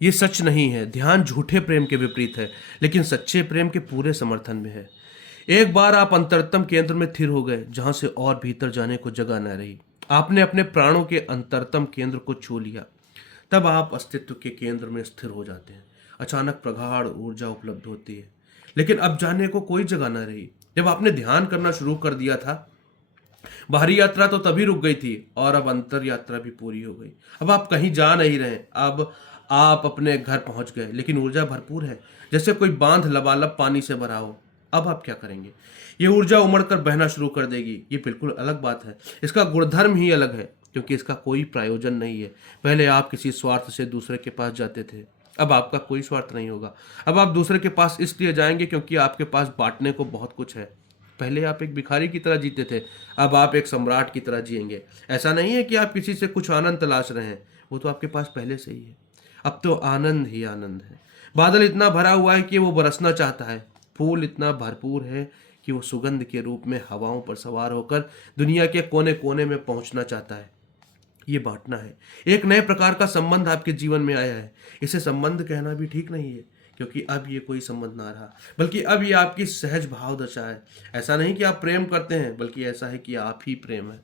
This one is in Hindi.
ये सच नहीं है। ध्यान झूठे प्रेम के विपरीत है, लेकिन सच्चे प्रेम के पूरे समर्थन में है। एक बार आप अंतरतम केंद्र में स्थिर हो गए, जहां से और भीतर जाने को जगह न रही। आपने अपने प्राणों के अंतरतम केंद्र को छू लिया। तब आप अस्तित्व के केंद्र में स्थिर हो जाते हैं। अचानक प्रगाढ़ ऊर्जा उपलब्ध होती है, लेकिन अब जाने को कोई जगह न रही। जब आपने ध्यान करना शुरू कर दिया था, बाहरी यात्रा तो तभी रुक गई थी, और अब अंतर यात्रा भी पूरी हो गई। अब आप कहीं जा नहीं रहे। अब आप अपने घर पहुंच गए, लेकिन ऊर्जा भरपूर है, जैसे कोई बांध लबालब पानी से भरा हो। अब आप क्या करेंगे? ये ऊर्जा उमड़ कर बहना शुरू कर देगी। ये बिल्कुल अलग बात है। इसका गुणधर्म ही अलग है, क्योंकि इसका कोई प्रायोजन नहीं है। पहले आप किसी स्वार्थ से दूसरे के पास जाते थे, अब आपका कोई स्वार्थ नहीं होगा। अब आप दूसरे के पास इसलिए जाएंगे क्योंकि आपके पास बांटने को बहुत कुछ है। पहले आप एक भिखारी की तरह जीते थे, अब आप एक सम्राट की तरह जिएंगे। ऐसा नहीं है कि आप किसी से कुछ आनंद तलाश रहे हैं, वो तो आपके पास पहले से ही है। अब तो आनंद ही आनंद है। बादल इतना भरा हुआ है कि वो बरसना चाहता है। फूल इतना भरपूर है कि वो सुगंध के रूप में हवाओं पर सवार होकर दुनिया के कोने कोने में पहुंचना चाहता है। ये बांटना है। एक नए प्रकार का संबंध आपके जीवन में आया है। इसे संबंध कहना भी ठीक नहीं है, क्योंकि अब ये कोई संबंध ना रहा, बल्कि अब ये आपकी सहज भाव दशा है। ऐसा नहीं कि आप प्रेम करते हैं, बल्कि ऐसा है कि आप ही प्रेम है।